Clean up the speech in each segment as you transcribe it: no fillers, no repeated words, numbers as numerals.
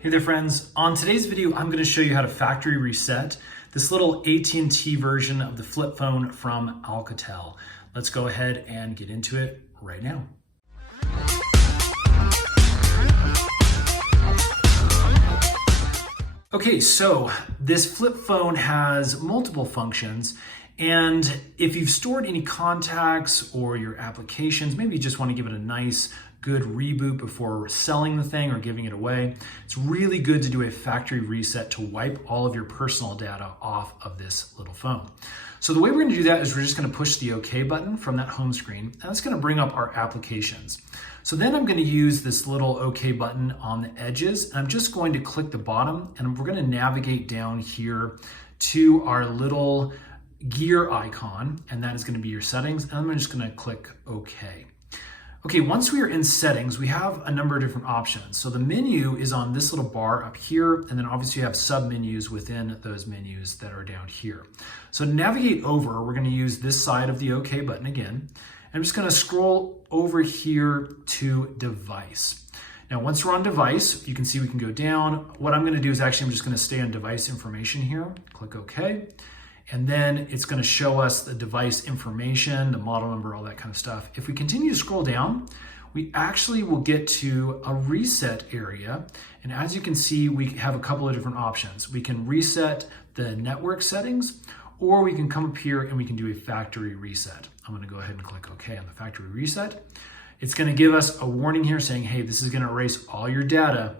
Hey there friends, on today's video I'm going to show you how to factory reset this little AT&T version of the flip phone from Alcatel. Let's go ahead and get into it right now. Okay, so this flip phone has multiple functions, and if you've stored any contacts or your applications, maybe you just want to give it a nice good reboot before selling the thing or giving it away, it's really good to do a factory reset to wipe all of your personal data off of this little phone. So the way we're going to do that is we're just going to push the OK button from that home screen, and that's going to bring up our applications. So then I'm going to use this little OK button on the edges, and I'm just going to click the bottom, and we're going to navigate down here to our little gear icon, and that is going to be your settings, and I'm just going to click OK. Okay, once we are in settings, we have a number of different options. So the menu is on this little bar up here, and then obviously you have sub-menus within those menus that are down here. So to navigate over, we're gonna use this side of the OK button again. I'm just gonna scroll over here to device. Now, once we're on device, you can see we can go down. What I'm gonna do is actually, I'm just gonna stay on device information here, click OK. And then it's going to show us the device information, the model number, all that kind of stuff. If we continue to scroll down, we actually will get to a reset area. And as you can see, we have a couple of different options. We can reset the network settings, or we can come up here and we can do a factory reset. I'm going to go ahead and click OK on the factory reset. It's going to give us a warning here saying, hey, this is going to erase all your data.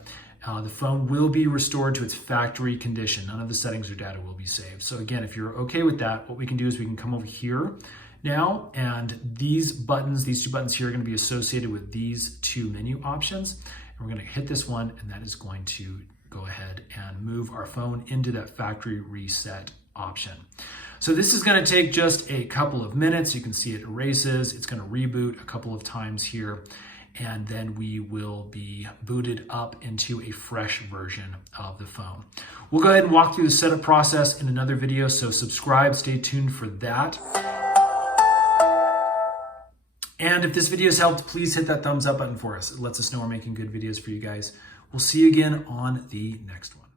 The phone will be restored to its factory condition. None of the settings or data will be saved. So again, if you're okay with that, what we can do is we can come over here now, and these buttons, these two buttons here are going to be associated with these two menu options. And we're going to hit this one, and that is going to go ahead and move our phone into that factory reset option. So this is going to take just a couple of minutes. You can see it erases. It's going to reboot a couple of times here, and then we will be booted up into a fresh version of the phone. We'll go ahead and walk through the setup process in another video, so subscribe, stay tuned for that. And if this video has helped, please hit that thumbs up button for us. It lets us know we're making good videos for you guys. We'll see you again on the next one.